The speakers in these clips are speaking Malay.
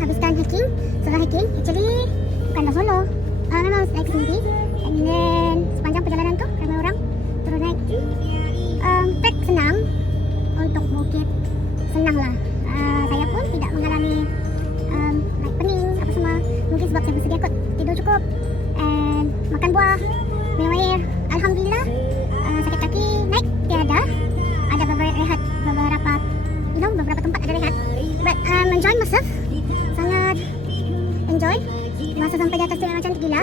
habiskan hiking. Setelah hiking, actually bukanlah solo, memang naik sendiri. And then sepanjang perjalanan tu ramai orang terus naik trek senang untuk bukit senang lah. Saya pun tidak mengalami naik pening apa semua. Mungkin sebab saya bersedia kot tidur cukup and makan buah, minum air. Alhamdulillah, sakit kaki naik tiada. Ada beberapa tempat ada rehat. But I'm enjoying myself. Sangat enjoy. Masa sampai di atas tu memang cantik gila.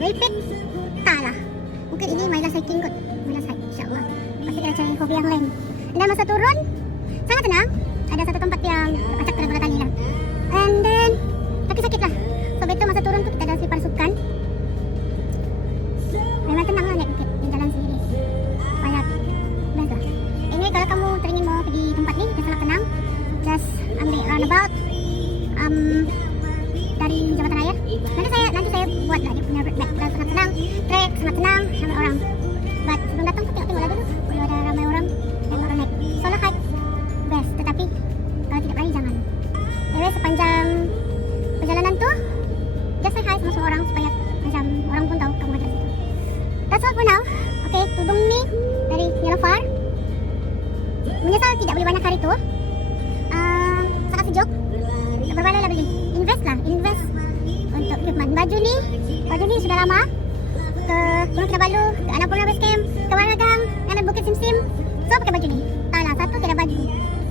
Repeat? Tak lah. Mungkin ini my last hiking kot. My last hike, insyaAllah. Pasti kita cari hobi yang lain. Dan masa turun, sangat tenang. Ada satu tempat yang acak terlalu tali lah. And then, kaki sakit lah. Sebab itu masa turun tu kita ada selipar sukan. Memang tenang lah naik bukit. Di jalan sendiri. Banyak. Best lah. Anyway, kalau kamu teringin mau pergi tempat ni, dia sangat tenang. Just ambil roundabout. Dari Jabatan Raya. Nanti saya buat lah dia punya road map. Dan sangat tenang. Trek sangat tenang. Ramai orang. But sebelum datang tu tengok-tengok lah dulu. Kalau ada ramai orang dan orang naik. Solo hike best. Tetapi kalau tidak berani jangan. Anyway, sepanjang perjalanan tu just say hi sama semua orang supaya macam orang pun tahu kamu ada di situ. That's all for now. Okay, tudung ni dari Nyelofar. Menyesal tidak beli banyak hari tu. Sangat sejuk. Tak berbaloi lah beli. Invest untuk equipment. Baju ni sudah lama. Ke Gunung Kinabalu, ke Annapurna Base Camp, ke Waragang, dan Bukit Simsim. So pakai baju ni. Tak lah, satu tidak baju.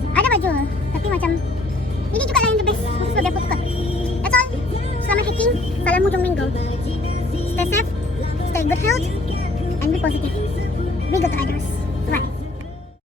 Ada baju, tapi macam ini juga lah yang the best khusus untuk barefoot kot. That's all. Selamat hiking. Salam hujung minggu. Stay safe, stay good health, and be positive.